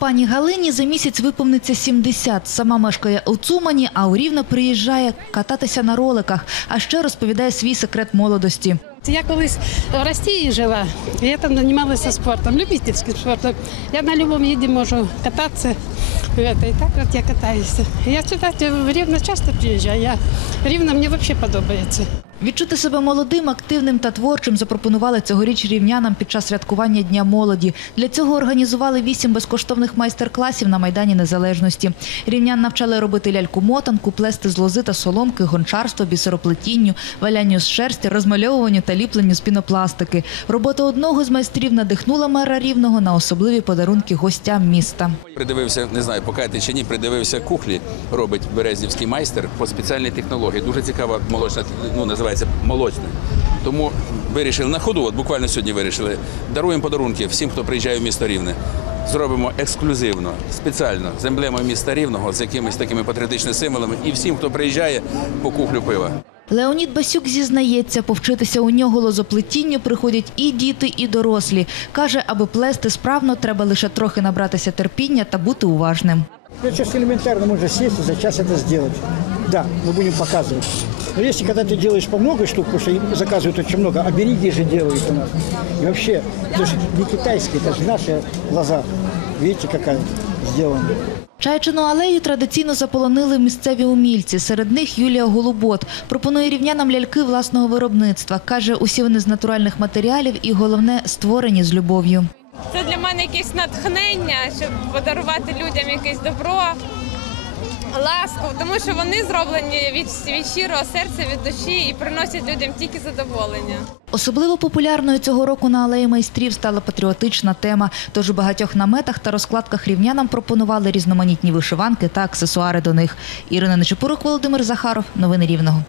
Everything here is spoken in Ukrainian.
Пані Галині за місяць виповниться 70. Сама мешкає у Цумані, а у Рівне приїжджає кататися на роликах. А ще розповідає свій секрет молодості. Я колись в Росії жила, я там займалася спортом, любительським спортом. Я на будь-якому їді можу кататися. І так от я катаюся. Я сюди в Рівно часто приїжджаю. Я, Рівно мені взагалі подобається. Відчути себе молодим, активним та творчим запропонували цьогоріч рівнянам під час святкування Дня молоді. Для цього організували вісім безкоштовних майстер-класів на Майдані Незалежності. Рівнян навчали робити ляльку-мотанку, плести з лози та соломки, гончарство, бісероплетінню, валянню з шерсті, розмальовуванню та ліпленню з пінопластики. Робота одного з майстрів надихнула мера Рівного на особливі подарунки гостям міста. Придивився, не знаю, покаяти чи ні, придивився кухлі, робить березнівський майстер по спеціальній технології. Дуже цікава молочна, ну називається молочна. Тому вирішили на ходу, от буквально сьогодні вирішили. Даруємо подарунки всім, хто приїжджає в місто Рівне. Зробимо ексклюзивно, спеціально з емблемою міста Рівного, з якимись такими патріотичними символами, і всім, хто приїжджає по кухлю пива. Леонід Басюк зізнається, повчитися у нього лозоплетінню приходять і діти, і дорослі. Каже, аби плести справно, треба лише трохи набратися терпіння та бути уважним. Это сейчас элементарно, можно сесть и за час это сделать. Да, мы будем показывать. Но если когда ты делаешь по много штук, потому что им заказывают очень много, а береги же делают у нас. И вообще, это же не китайские, это же наша лоза. Видите, какая сделана. Чайчину алею традиційно заполонили місцеві умільці. Серед них Юлія Голубот. Пропонує рівнянам ляльки власного виробництва. Каже, усі вони з натуральних матеріалів і, головне, створені з любов'ю. Це для мене якесь натхнення, щоб подарувати людям якесь добро, ласку, тому що вони зроблені від, від щирого серця, від душі і приносять людям тільки задоволення. Особливо популярною цього року на алеї майстрів стала патріотична тема. Тож у багатьох наметах та розкладках рівнянам пропонували різноманітні вишиванки та аксесуари до них. Ірина Нечепурук, Володимир Захаров. Новини Рівного.